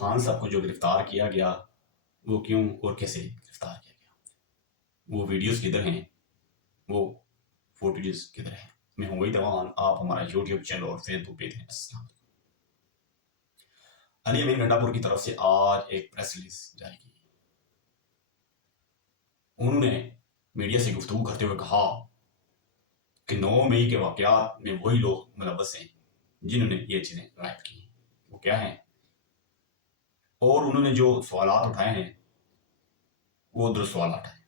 खान साहब को जो गिरफ्तार किया गया वो क्यों और कैसे गिरफ्तार किया गया, वो वीडियोस किधर हैं, वो फुटेजेस किधर हैं। मैं हूं वही दवान, आप हमारा यूट्यूब चैनल और फेसबुक पेज हैं। अस्सलाम वालेकुम। अली अमीन गंडापुर की तरफ से आज एक प्रेस रिलीज जारी की। उन्होंने मीडिया से गुफ्तगू करते हुए कहा कि 9 मई के वाकयात में वही लोग मुलव्वस हैं जिन्होंने ये चीजें गायब की। वो क्या हैं और उन्होंने जो सवालात उठाए हैं वो दुरुस्त सवालात हैं।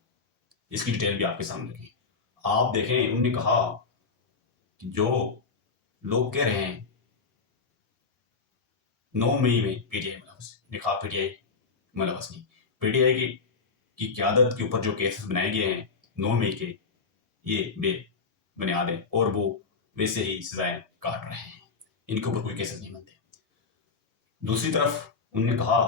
इसकी डिटेल भी आपके सामने रखी। आप देखें, उन्होंने कहा कि जो लोग कह रहे हैं 9 मई में पीटीआई मुलव्वस, निकाह पीटीआई मुलव्वस नहीं, पीटीआई की क़यादत के ऊपर जो केसेस बनाए गए हैं 9 मई के, ये बेबुनियाद है और वो वैसे ही सजाएं काट रहे हैं, इनके ऊपर कोई केसेस नहीं बनते। दूसरी तरफ उन्होंने कहा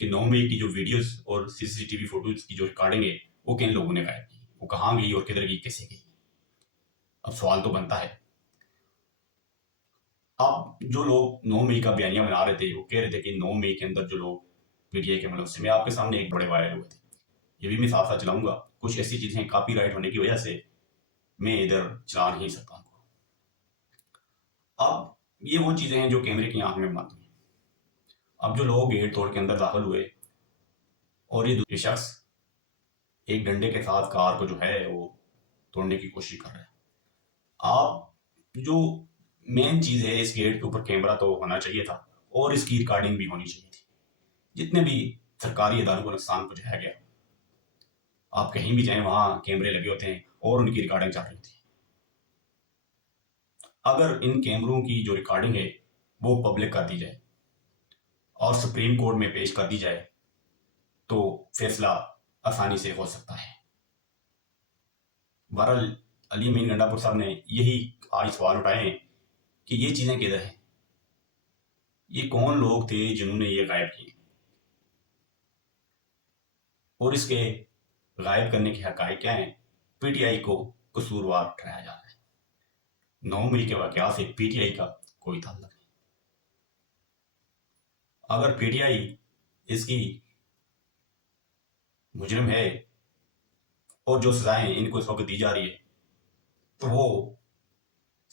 कि 9 मई की जो वीडियोस और सीसीटीवी फोटोज की जो रिकॉर्डिंग है वो किन लोगों ने गायब की, वो कहाँ गई और किधर गई, कैसे गई। अब सवाल तो बनता है, अब जो लोग 9 मई का बयानिया बना रहे थे वो कह रहे थे कि 9 मई के अंदर जो लोग पीटीआई के मुलव्वस, मैं आपके सामने एक बड़े वायरल हुए थे, ये भी मैं साथ साथ चलाऊंगा। कुछ ऐसी चीजें कॉपीराइट होने की वजह से मैं इधर चला नहीं सकता। अब ये वो चीजें हैं जो कैमरे की आंख में बंद हुई। अब जो लोग गेट तोड़ के अंदर दाखिल हुए और ये शख्स एक डंडे के साथ कार को जो है वो तोड़ने की कोशिश कर रहा है। आप जो मेन चीज है, इस गेट के ऊपर कैमरा तो होना चाहिए था और इसकी रिकॉर्डिंग भी होनी चाहिए थी। जितने भी सरकारी इदारों को नुकसान पहुंचाया गया, आप कहीं भी जाएं वहां कैमरे लगे होते हैं और उनकी रिकॉर्डिंग चल रही थी। अगर इन कैमरों की जो रिकॉर्डिंग है वो पब्लिक कर दी जाए और सुप्रीम कोर्ट में पेश कर दी जाए तो फैसला आसानी से हो सकता है। बहरहाल अली अमीन गंडापुर साहब ने यही आज सवाल उठाए हैं कि ये चीजें किधर हैं, ये कौन लोग थे जिन्होंने ये गायब किए और इसके गायब करने के हकाइक क्या हैं। पीटीआई को कसूरवार ठहराया जा रहा है। 9 मई के वाकया से पीटीआई का कोई ताल्लुक नहीं। अगर पीटीआई इसकी मुजरिम है और जो सजाएं इनको इस वक्त दी जा रही है तो वो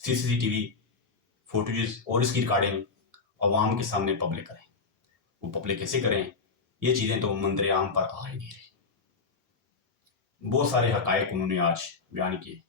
सीसीटीवी फुटेजेस और इसकी रिकॉर्डिंग अवाम के सामने पब्लिक करें। वो पब्लिक कैसे करें, ये चीजें तो मंजर आम पर आ ही नहीं रही। बहुत सारे हकायक उन्होंने आज बयान किए।